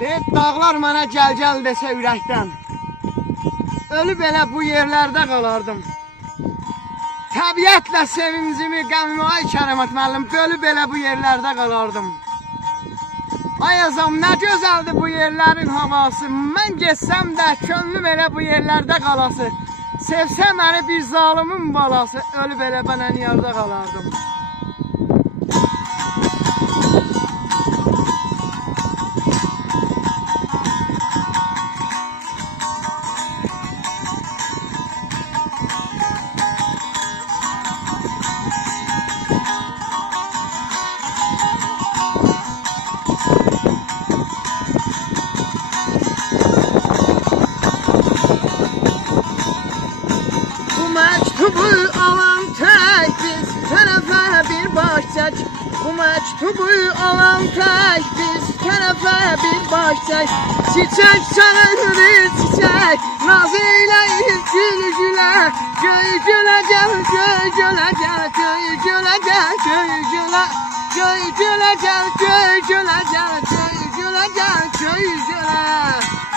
Dağlar mənə gəl desə ürəkdən, ölüb elə bu yerlərdə qalardım. Təbiətlə sevincimi, qəmimi, ay Kəramat müəllim, bölüb elə bu yerlərdə qalardım. Ay azam, nə gözəldir bu yerlərin havası, mən geçsəm də könlüm elə bu yerlərdə qalası. Sevsə məni bir zalimin balası, ölüb elə bənən yerdə qalardım. Məktubu alan tək biz tərəfə bir baş çək. Bu məktubu alan tək biz tərəfə bir baş çək. Çiçək çağırır çiçək, naz eyləyir gül gülə. Göy gülə gəl, göy gülə gəl, göy gülə gəl, göy gülə. Göy gülə gəl, göy gülə gəl, göy gülə gəl, göy gülə.